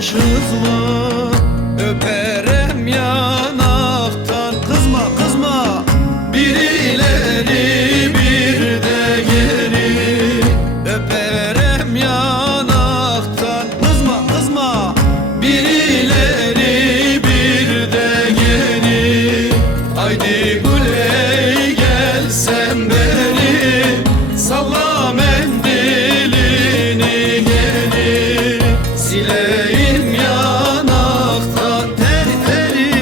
yavaş hızlı öperem yanaktan. Kızma kızma, bir ileri bir de geri öperem yanaktan. Kızma kızma, bir ileri bir de geri. Haydi Güley gelsen beri, salla mendilini geri. Sileyim yanaktan teri teri,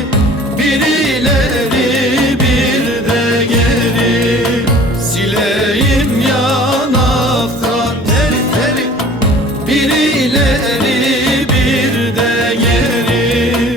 bir ileri bir de geri. Sileyim yanaktan teri teri, bir ileri bir de geri.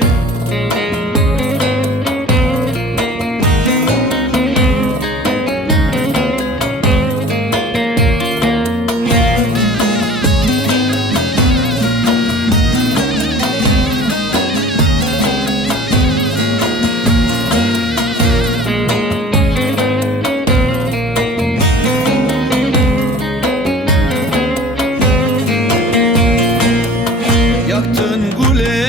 Yaktın Güley